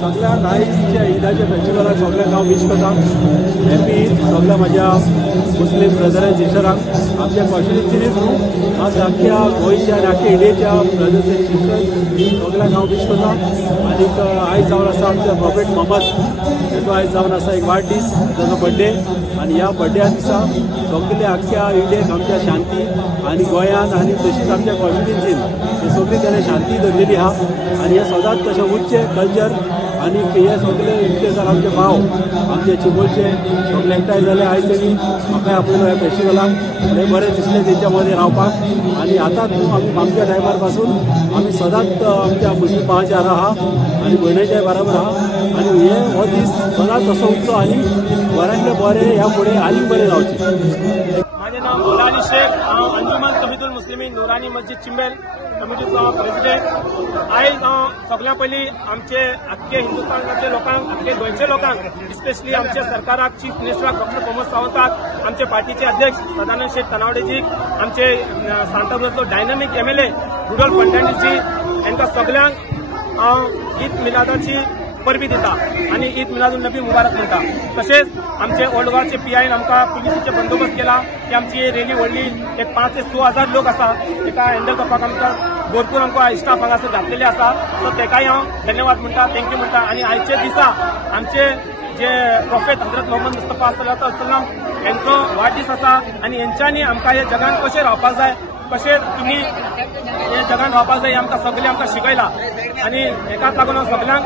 सगळ्या नाईच्या ईदाच्या फेस्टिवलाक सगळ्यांक हांव विश करता। हॅपी ईद सगळ्या म्हाज्या मुस्लीम ब्रदर एंड सिस्टरांक। आमच्या कॉन्स्टिट्युन्सीनीच न्हू आज आख्ख्या गोंयच्या आनी आख्ख्या इंडियेच्या ब्रदर्स एंड सिस्टर्स सगळ्यांक हांव विश करता। आनीक आयज जावन आसा आमच्या प्रॉफेट मोहम्मद हेचो आयज जावन आसा एक वाडदीस ताचो बर्थडे। आनी ह्या बर्थडे दिसा सगळे आख्ख्या इंडियेक आमच्या शांती आनी गोंयांत आनी तशीच आमच्या कॉन्स्टिट्युन्सीन हे सगळी तेणें शांती धरलेली आहा आनी हे सदांच तशें उरचें कल्चर। आनी हे सगळे इतके आमचे भाव आमचे चिबोलचे सगळे एकठांय जाले आयज तेणी म्हाका आपयलो ह्या फेस्टिवलाक। हे बरें दिसलें तेंच्या मदीं रावपाक आनी आतांच न्हू आमी आमच्या टायमार पासून आमी सदांच आमच्या मुस्लीम भावांच्या आहा आनी भयणीच्या बरोबर आहा आनी हे हो दीस सदांच असो उरचो आनी बऱ्यांतले बरें ह्या फुडें आनीक बरें जावचें। माझे नाव नूरानी शेख, हांव अंजुमन कमितुल मुस्लिमीन नूरानी मस्जिद चिंबेल कमिटीचो प्रेसिडेंट। आयज सगळ्यां पयलीं आमचे आख्खे हिंदुस्थानाचे लोकांक आख्खे गोंयचे लोकांक स्पेशली आमच्या सरकाराक चीफ मिनिस्टराक डॉक्टर प्रमोद सावंताक, आमचे पार्टीचे अध्यक्ष सदानंद शेठ तनावडेजीक, आमचे सांताक्रुजचो डायनामिक MLA रुडोल्फ फर्नांडीसजी हांकां सगळ्यांक हांव ईद मिलादाची परबी दिता आनी ईद मिलादुन नबी मुबारक म्हणटा। तशेंच आमचे ओल्ड गोवाचे PIन आमकां पुलिसांचे बंदोबस्त केला की आमची रॅली व्हडली एक 5 ते 6 हजार लोक आसा तेका हँडल करपाक आमकां भरपूर आमकां स्टाफ हांगासर घातलेले आसा। सो तेकाय हांव धन्यवाद म्हणटा, थँक्यू म्हणटा। आनी आयचे दिसा आमचे जे प्रॉफेट हजरत मोहम्मद मुस्तफा सल्लल्लाहु अलैहि वसल्लम यांचो वाडदीस आसा आनी हेंच्यांनी आमकां हे जगान कशें रावपाक जाय, कशें तुमी हे जगान रावपाक जाय हें आमकां सगळें आमकां शिकयलां आनी हेकाच लागून हांव सगळ्यांक